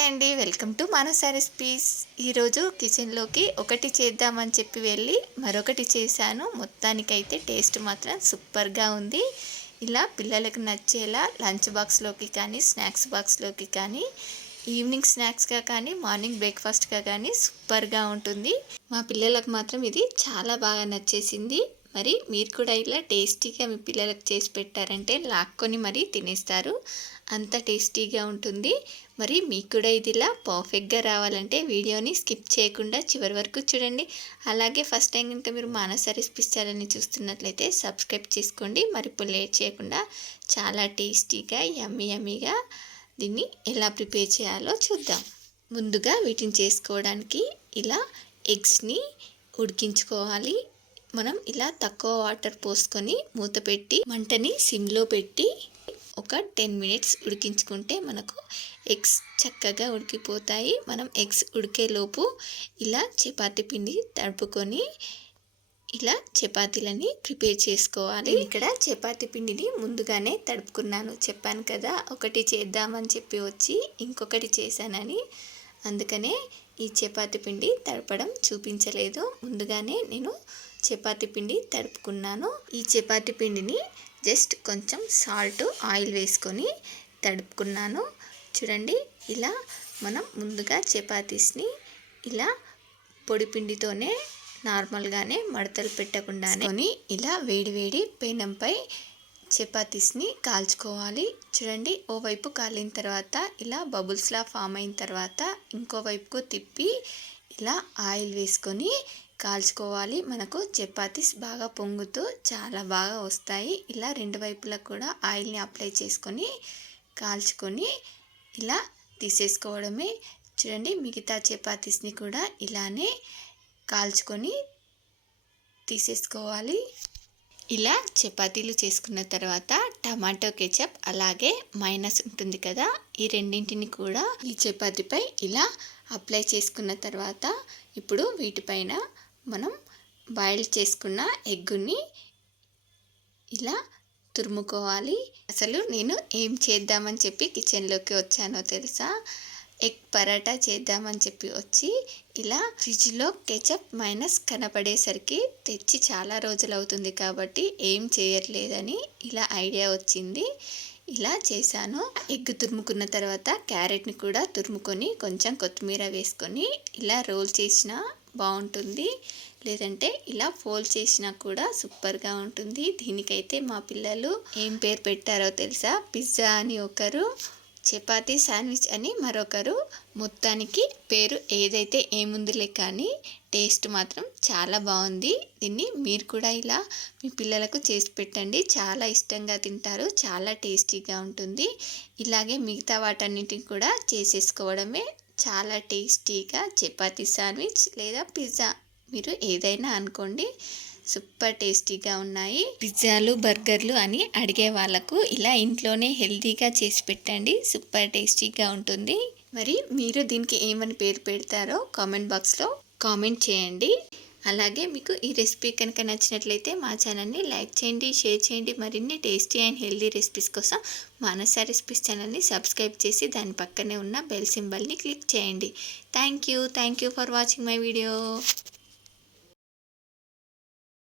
Hi అండి. Welcome to Manasa recipes ఈరోజు కిచెన్లోకి ఒకటి చేద్దామని చెప్పి వెళ్ళి మరొకటి చేశాను. మొత్తానికైతే టేస్ట్ మాత్రం సూపర్గా ఉంది. ఇలా పిల్లలకు నచ్చేలా లంచ్ బాక్స్లోకి కానీ స్నాక్స్ బాక్స్లోకి కానీ ఈవినింగ్ స్నాక్స్గా కానీ మార్నింగ్ బ్రేక్ఫాస్ట్గా కానీ సూపర్గా ఉంటుంది. మా పిల్లలకు మాత్రం ఇది చాలా బాగా నచ్చేసింది. మరి మీరు కూడా ఇలా టేస్టీగా మీ పిల్లలకు చేసి పెట్టారంటే లాక్కొని మరీ తినేస్తారు. అంత టేస్టీగా ఉంటుంది. మరి మీకు కూడా ఇది ఇలా పర్ఫెక్ట్గా రావాలంటే వీడియోని స్కిప్ చేయకుండా చివరి వరకు చూడండి. అలాగే ఫస్ట్ టైం కనుక మీరు మానస రెసిపీస్ ఛానల్ని చూస్తున్నట్లయితే సబ్స్క్రైబ్ చేసుకోండి. మరి ఇప్పుడు లేట్ చేయకుండా చాలా టేస్టీగా యమ్మీ యమ్మీగా దీన్ని ఎలా ప్రిపేర్ చేయాలో చూద్దాం. ముందుగా వీటిని చేసుకోవడానికి ఇలా ఎగ్స్ని ఉడికించుకోవాలి. మనం ఇలా తక్కువ వాటర్ పోసుకొని మూత పెట్టి మంటని సిమ్లో పెట్టి ఒక టెన్ మినిట్స్ ఉడికించుకుంటే మనకు ఎగ్స్ చక్కగా ఉడికిపోతాయి. మనం ఎగ్స్ ఉడికేలోపు ఇలా చపాతీ పిండి తడుపుకొని ఇలా చపాతీలని ప్రిపేర్ చేసుకోవాలి. ఇక్కడ చపాతీ పిండిని ముందుగానే తడుపుకున్నాను. చెప్పాను కదా ఒకటి చేద్దామని చెప్పి వచ్చి ఇంకొకటి చేశానని. అందుకనే ఈ చపాతి పిండి తడపడం చూపించలేదు. ముందుగానే నేను చపాతి పిండి తడుపుకున్నాను. ఈ చపాతి పిండిని జస్ట్ కొంచెం సాల్ట్ ఆయిల్ వేసుకొని తడుపుకున్నాను. చూడండి ఇలా మనం ముందుగా చపాతీస్ని ఇలా పొడి పిండితోనే నార్మల్గానే మడతలు పెట్టకుండానే ఇలా వేడివేడి పెనంపై చపాతీస్ని కాల్చుకోవాలి. చూడండి ఓవైపు కాలిన తర్వాత ఇలా బబుల్స్లా ఫామ్ అయిన తర్వాత ఇంకోవైపుకు తిప్పి ఇలా ఆయిల్ వేసుకొని కాల్చుకోవాలి. మనకు చపాతీస్ బాగా పొంగుతూ చాలా బాగా వస్తాయి. ఇలా రెండు వైపులా కూడా ఆయిల్ని అప్లై చేసుకొని కాల్చుకొని ఇలా తీసేసుకోవడమే. చూడండి మిగతా చపాతీస్ని కూడా ఇలానే కాల్చుకొని తీసేసుకోవాలి. ఇలా చపాతీలు చేసుకున్న తర్వాత టమాటో కెచప్ అలాగే మైనస్ ఉంటుంది కదా ఈ రెండింటిని కూడా ఈ చపాతీపై ఇలా అప్లై చేసుకున్న తర్వాత ఇప్పుడు వీటిపైన మనం బాయిల్ చేసుకున్న ఎగ్గుని ఇలా తురుముకోవాలి. అసలు నేను ఏం చేద్దామని చెప్పి కిచెన్లోకి వచ్చానో తెలుసా? ఎగ్ పరాటా చేద్దామని చెప్పి వచ్చి ఇలా ఫ్రిడ్జ్లో కెచప్ మైనస్ కనపడేసరికి తెచ్చి చాలా రోజులు అవుతుంది కాబట్టి ఏం చేయట్లేదని ఇలా ఐడియా వచ్చింది. ఇలా చేశాను. ఎగ్ తురుముకున్న తర్వాత క్యారెట్ని కూడా తురుముకొని కొంచెం కొత్తిమీర వేసుకొని ఇలా రోల్ చేసిన బాగుంటుంది. లేదంటే ఇలా ఫోల్డ్ చేసినా కూడా సూపర్గా ఉంటుంది. దీనికైతే మా పిల్లలు ఏం పేరు పెట్టారో తెలుసా? పిజ్జా అని ఒకరు చపాతీ శాండ్విచ్ అని మరొకరు మొత్తానికి పేరు ఏదైతే ఏముందిలే కానీ టేస్ట్ మాత్రం చాలా బాగుంది. దీన్ని మీరు కూడా ఇలా మీ పిల్లలకు చేసి పెట్టండి. చాలా ఇష్టంగా తింటారు. చాలా టేస్టీగా ఉంటుంది. ఇలాగే మిగతా వాటన్నిటిని కూడా చేసేసుకోవడమే చాలా టేస్టీగా చపాతీ శాండ్విచ్ లేదా పిజ్జా మీరు ఏదైనా అనుకోండి. సూపర్ టేస్టీగా ఉన్నాయి. పిజ్జాలు బర్గర్లు అని అడిగే వాళ్ళకు ఇలా ఇంట్లోనే హెల్తీగా చేసి పెట్టండి. సూపర్ టేస్టీగా ఉంటుంది. మరి మీరు దీనికి ఏమని పేరు పెడతారో కామెంట్ బాక్స్లో కామెంట్ చేయండి. అలాగే మీకు ఈ రెసిపీ కనుక నచ్చినట్లయితే మా ఛానల్ని లైక్ చేయండి షేర్ చేయండి. మరిన్ని టేస్టీ అండ్ హెల్దీ రెసిపీస్ కోసం మానస రెసిపీస్ ఛానల్ని సబ్స్క్రైబ్ చేసి దాని పక్కనే ఉన్న బెల్ సింబల్ని క్లిక్ చేయండి. Thank you. Thank you for watching my video.